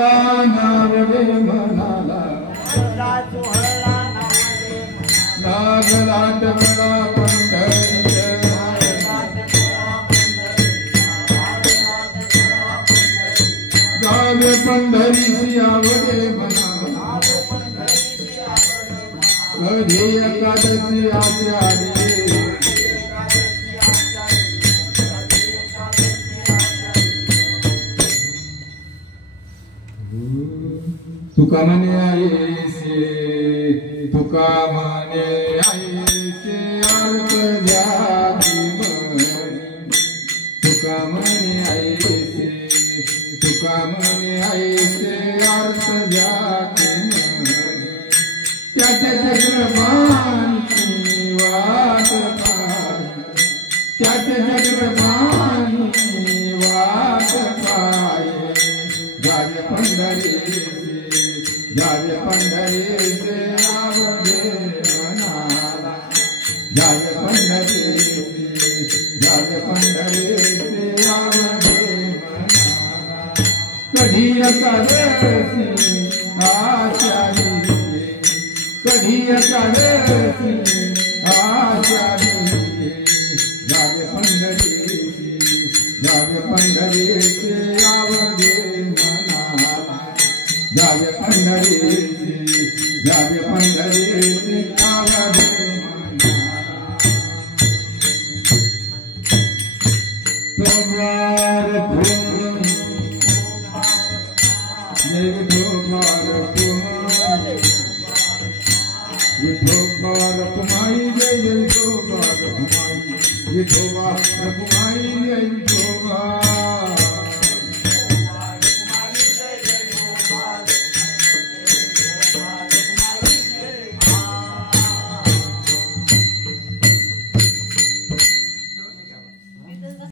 नावडे म्हणाला लागला टकला पंढरीच्या गावे पंढरीची आवडे म्हणाला कधी एकादशी आषाढी तुका म्हणे आईसे तुका म्हणे आईसे अर्थ जाती तुका म्हणे आईसे तुका म्हणे आईसे अर्थ जाती त्याच्या जगमानी वाट पाय त्याच्या जगमानी वाट पाय जावे पंढरीचे जावे पंढरीचे आवडे म्हणाला जावे पंढरीचे जावे पंढरीचे आवडे म्हणाला कधी एकादशी आषाढी कधी एकादशी आषाढी जावे पंढरीचे जावे पंढरीचे आवडे जावे पंढरीचे जावे पंढरीचे आवडे तोबार फूल विठोबार कुमाई जय विठोबार कुमाई विठोबार कुमाई जय विठोबा